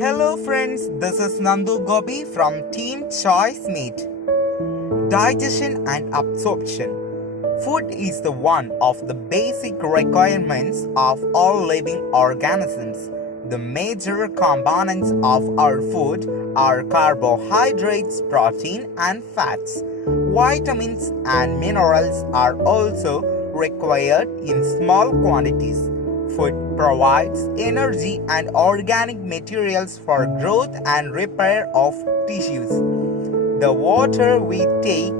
Hello friends, this is Nandu Gobi from Team Choicemate. Digestion and absorption. Food is the one of the basic requirements of all living organisms. The major components of our food are carbohydrates, protein and fats. Vitamins and minerals are also required in small quantities. Food provides energy and organic materials for growth and repair of tissues. The water we take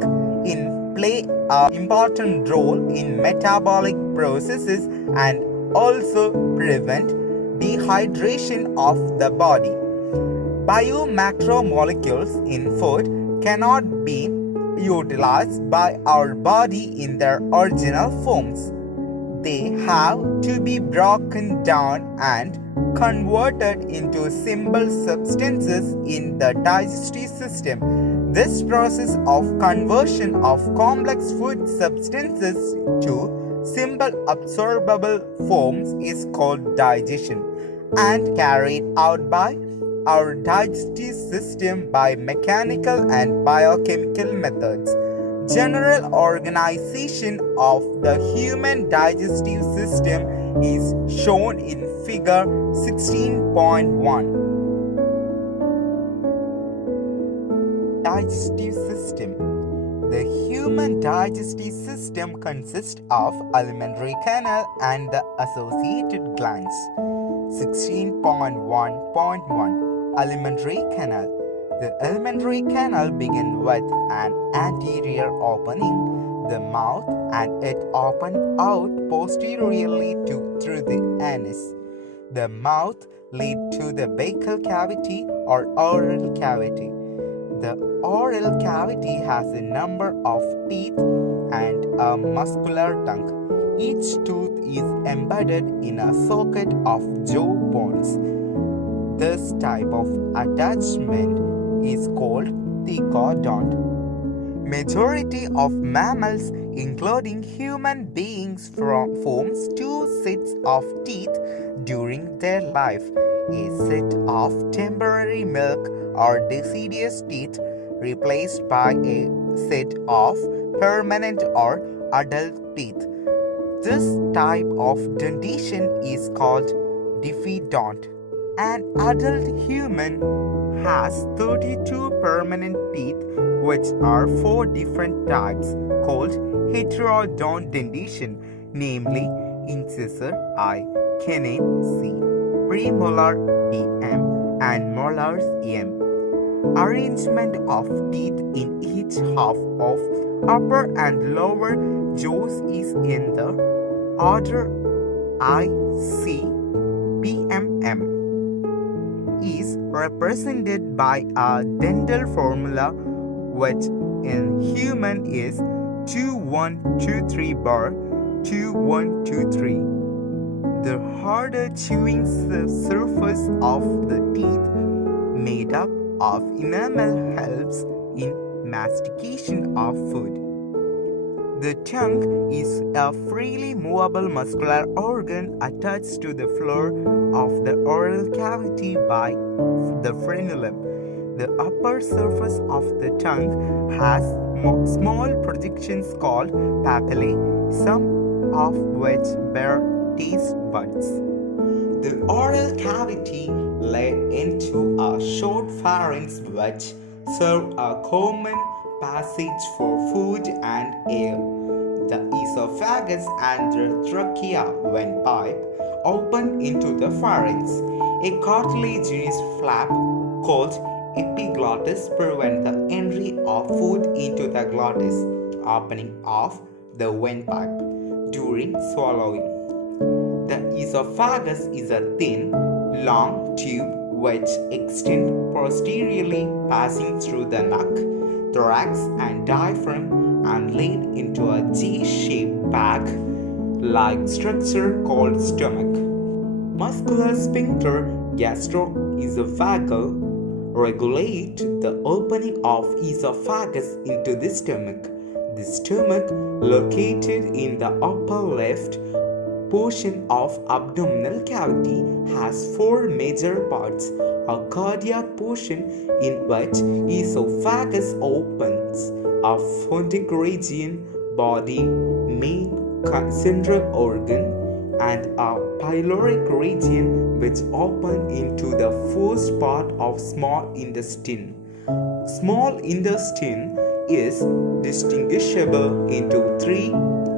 in play an important role in metabolic processes and also prevent dehydration of the body. Biomacromolecules in food cannot be utilized by our body in their original forms. They have to be broken down and converted into simple substances in the digestive system. This process of conversion of complex food substances to simple absorbable forms is called digestion and carried out by our digestive system by mechanical and biochemical methods. General organization of the human digestive system is shown in figure 16.1. Digestive system. The human digestive system consists of alimentary canal and the associated glands. 16.1.1 Alimentary canal. The alimentary canal begins with an anterior opening, the mouth, and it opens out posteriorly through the anus. The mouth leads to the buccal cavity or oral cavity. The oral cavity has a number of teeth and a muscular tongue. Each tooth is embedded in a socket of jaw bones. This type of attachment is called thecodont. Majority of mammals, including human beings, forms two sets of teeth during their life. A set of temporary milk or deciduous teeth replaced by a set of permanent or adult teeth. This type of dentition is called diffidont. An adult human has 32 permanent teeth, which are four different types called heterodont dentition, namely incisor I, canine C, premolar PM, and molars M. Arrangement of teeth in each half of upper and lower jaws is in the order I, C, PMM. Is represented by a dental formula which in human is 2123 bar 2123. The harder chewing surface of the teeth made up of enamel helps in mastication of food. The tongue is a freely movable muscular organ attached to the floor of the oral cavity by the frenulum. The upper surface of the tongue has small projections called papillae, some of which bear taste buds. The oral cavity led into a short pharynx which serve a common passage for food and air. The esophagus and the trachea, when piped, open into the pharynx. A cartilaginous flap called epiglottis prevents the entry of food into the glottis, opening of the windpipe during swallowing. The esophagus is a thin, long tube which extends posteriorly, passing through the neck, thorax, and diaphragm, and lead into a G-shaped bag-like structure called stomach. Muscular sphincter gastroesophageal regulate the opening of esophagus into the stomach. The stomach, located in the upper left portion of abdominal cavity, has four major parts: a cardiac portion in which esophagus opens, a phonetic region, body, main central organ, and a pyloric region which open into the first part of small intestine. Small intestine is distinguishable into three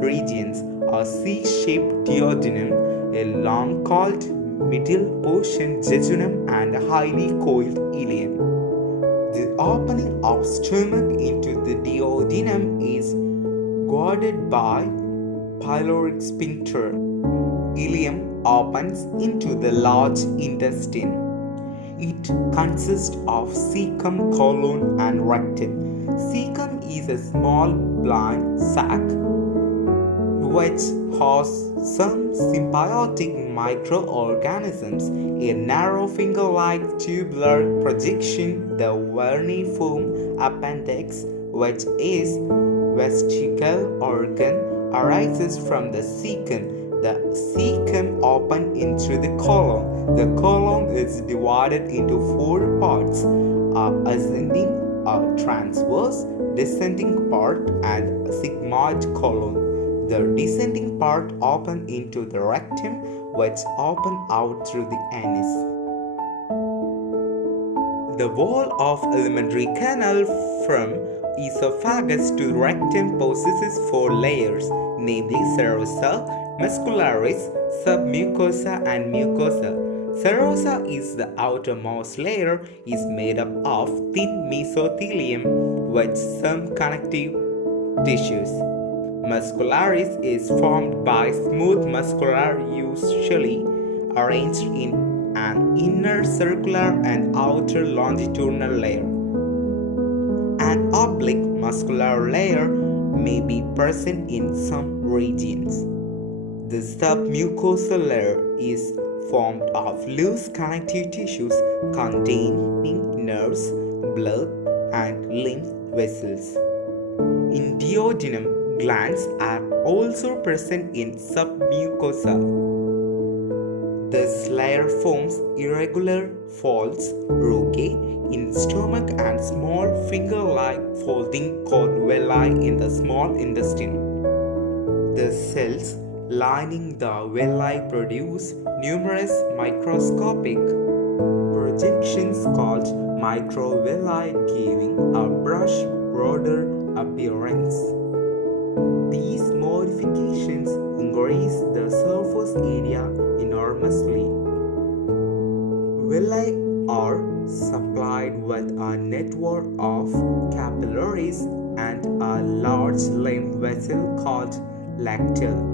regions: a C-shaped duodenum, a long coiled middle portion jejunum, and a highly coiled ileum. The opening of stomach into the duodenum is guarded by pyloric sphincter. Ileum opens into the large intestine. It consists of cecum, colon, and rectum. Cecum is a small blind sac which has some symbiotic microorganisms, a narrow finger-like tubular projection, the vermiform appendix, which is vestigial organ, arises from the cecum. The cecum opens into the colon. The colon is divided into four parts: ascending, transverse, descending part, and sigmoid colon. The descending part opens into the rectum, which opens out through the anus. The wall of alimentary canal from esophagus to rectum possesses four layers, namely serosa, muscularis, submucosa, and mucosa. Serosa is the outermost layer, is made up of thin mesothelium with some connective tissues. Muscularis is formed by smooth muscular usually arranged in an inner circular and outer longitudinal layer. An oblique muscular layer may be present in some regions. The submucosal layer is formed of loose connective tissues containing nerves, blood, and lymph vessels. In duodenum, glands are also present in submucosa. This layer forms irregular folds, rugae, in stomach and small finger-like folding called villi in the small intestine. The cells lining the villi produce numerous microscopic projections called microvilli, giving a brush border appearance. These modifications increase the surface area enormously. Villi are supplied with a network of capillaries and a large lymph vessel called lacteal.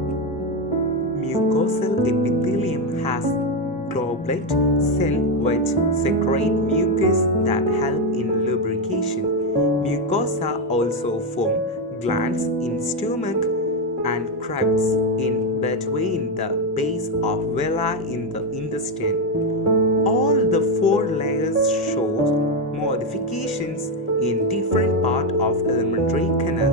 Mucosal epithelium has globulate cells which secrete mucus that help in lubrication. Mucosa also form glands in stomach and crypts in between the base of villi in the intestine. All the four layers show modifications in different parts of alimentary canal.